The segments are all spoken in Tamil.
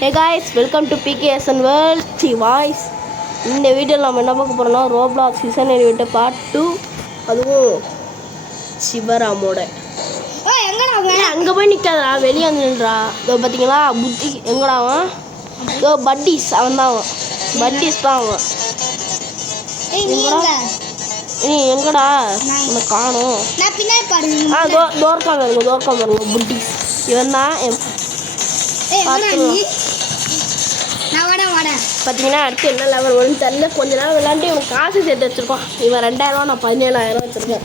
Hey guys, welcome to PKSN World Voice. இந்த வீடியோவில் நம்ம என்ன பார்க்க போகிறோம்னா ரோப்ளாக்ஸ் சீசன் 8 பார்ட் 2. அதுவும் சிவராமோட அங்கே போய் நிற்காதா, வெளியே வந்து நின்றா. இதோ பார்த்தீங்களா புத்தி எங்கடா அவன்? இதோ பட்டீஸ், அவன் தான் அவன். பட்டீஸ் தான் அவன். எங்கடா உன்னை காணும்? தோர்க்கா பாருங்க புட்டீஸ். இவன் தான் பார்த்தீங்கன்னா அடுத்து என்ன லெவல் வரும்னு தெரியல. கொஞ்ச நேரம் விளையாண்டு இவன் காசு சேர்த்து வச்சிருக்கோம். இவன் 2000 நான் 17,000 வச்சிருக்கேன்.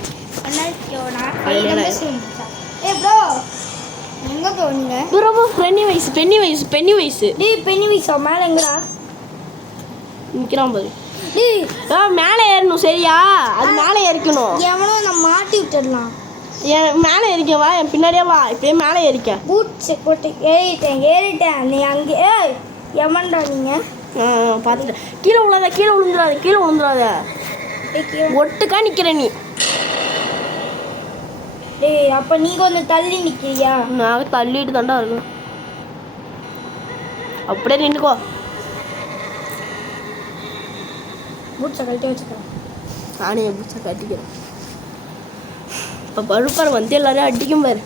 பென்னி வயசு மேலே எங்கடா நிற்கிறான் பாரு. மேலே ஏறணும் சரியா? அது மேலே ஏறிக்கணும். எவனோ நான் மாட்டி விட்டுடலாம். மேலே ஏறிக்க வா, என் பின்னாடியே வா. இப்படியே மேலே ஏறிக்க. பூட்ஸ் போட்டு ஏறிட்டேன். நீ அங்கே எவன்டா நீங்கள்? பார்த்துட்டேன். கீழே விழுந்துடாத. ஒட்டுக்கா நிற்கிற நீ. டேய் அப்போ நீ கொஞ்சம் தள்ளி நிற்கிறியா? நான் தள்ளிட்டு தாண்டா இருக்கணும். அப்படியே நின்றுக்கோ. பூட்ஸை கழட்டி வச்சுக்கிறேன். நானே என் பூட்ஸை கட்டிக்கிறேன். இப்போ பழுப்பார் வந்து எல்லாரையும் அடிக்கும் பாரு.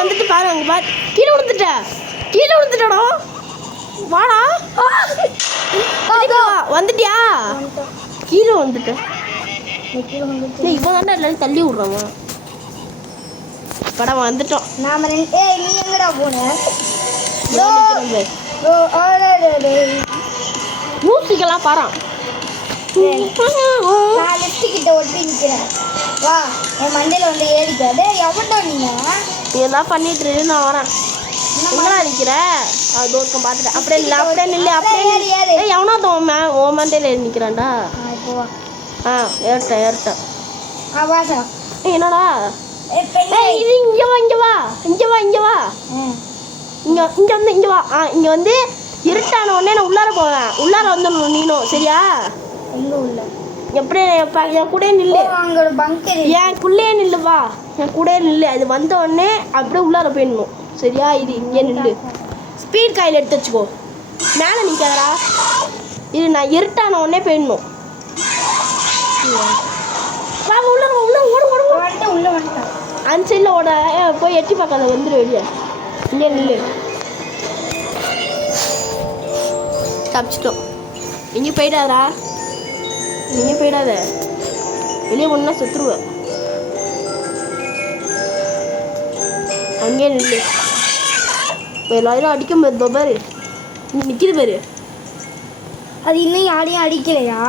வந்துட்டு பாரு. அங்கே பாரு, கீழே விழுந்துட்டடா. வாடா, வந்துட்டியா? கீழே வந்துட்டேன். இப்போ தாண்டா எல்லாரும் தள்ளி விட்றாங்க. படம் வந்துட்டோம். நாம நீ எங்கடா போன? மூசிக்கெல்லாம் பாரு. நான் லிப்ஸ்டிக்கிட்ட ஒட்டி நிற்கிறேன். வா என் மண்டையில் வந்து ஏறிக்காது. எவன்டா நீங்கள்? நீ என்ன பண்ணிட்டு நான் வரேன். எங்கடா நிற்கிற? அது தோற்கம் பார்த்துட்டேன். அப்படியே நில்லு. எவனா உன் மண்டையில் ஏறி நிற்கிறான்டா. இப்போ வா. ஏறிட்டேன். வாசா என்னடா இது? இங்கே வா. இங்கே வா. இங்கே வந்து இருட்டான உடனே நான் உள்ளார போவேன். உள்ளார வந்துடணும் நீனும் சரியா? எங்கே உள்ள? எப்படி என் கூட நில்லு. அங்கே ஒரு பங்கர். என் குள்ளே நில்லு. வா என் கூட நில்லு. அது வந்த உடனே அப்படியே உள்ளார போயிடணும் சரியா? இது இங்கே நில்லு. ஸ்பீட் காயில் எடுத்து வச்சுக்கோ. மேலே நிற்காதடா. இது நான் இருட்டான உடனே போயிடணும். வா உள்ள வந்துட்டேன். அந்த சைடில் ஓட. போய் எட்டி பார்க்காத, வந்துடு வெளியே. இங்கே நில்லு. தப்பிச்சிட்டோம். எங்கேயும் போயிடாதா. வெளியே ஒன்றா செத்துருவேன். அங்கேயே நில்லு. இப்போ எல்லாரும் அடிக்கும் போது பாரு, நிற்கிது பாரு. அது இன்னும் யாரையும் அடிக்கலையா?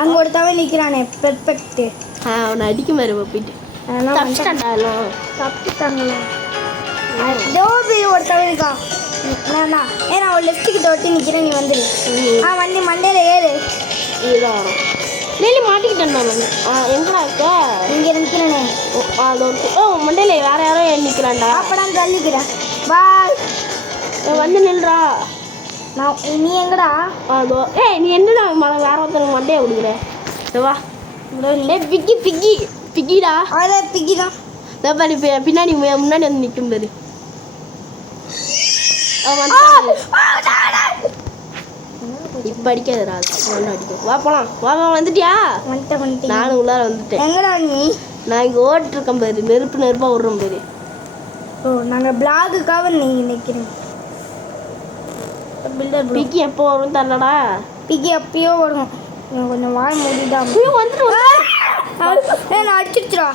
அங்கே ஒருத்தவன் நிற்கிறானே பெர்ஃபெக்ட்டு. அவனை அடிக்கும் பாரு. போயிட்டு தப்பிச்சிட்டாண்டா. எல்லாம் தப்பிட்டாங்களா? ஏதோ பேர் ஒருத்தவன் இருக்கா. நான் அவன் லெஃப்ட்டுக்கிட்ட ஒட்டி நிற்கிறேன். நீ வந்துடு. வண்டி மண்டையில் ஏறு. இதுதான் வரும். நெல்லி மாட்டிக்கிட்டேன் நான். எங்கடா இருக்க? இங்கே நிற்கிறேனே. அது மண்டையில் வேற யாரோ நிற்கிறான்டா. அப்போ நான் தள்ளிக்கிறேன். பாய் வந்து நில்றா. நீ எங்கடா? அதோ நீ என்னடா வேற ஒருத்தருக்கு மண்டையை விடுக்கிற? வா. பிக்கிடா. அதான் பிக்கி தான். பாரு பின்னாடி முன்னாடி வந்து நிற்கும் பாரு. இப்போ அடிக்காதடா. அடிக்கும். வா போலாம். வா வந்துட்டியா? வந்துட்டேன். நானும் உள்ளார வந்துட்டேன். எங்கடா நீ? நான் இங்கே ஓட்டிருக்கேன் பாரு. நெருப்பாக விடுறோம் பாரு. நாங்கள் பிளாகுக்காக நீங்கள் நிற்கிறோம். பில்டர் பிக்கி எப்போ வரும் தரலடா. பிக்கி எப்பயோ வரும். கொஞ்சம் வாய் மூடிதான் வந்துட்டு. நான் அடிச்சிடுச்சுடா.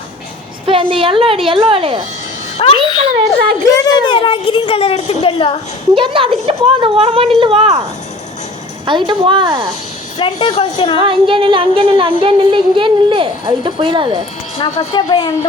இப்போ அந்த எல்லோ எடு. கிரீன் கலர் எடுத்துக்கிட்டேன்டா. இங்கே வந்து அதுக்கிட்ட போ. அந்த ஓரமாக நில்லு. வா அதுக்கிட்ட போ. ஃப்ரண்ட்டு கொஞ்சம் இங்கே நில்லு. அதுக்கிட்ட போயிடாத. நான் ஃபஸ்ட்டே போய் எந்த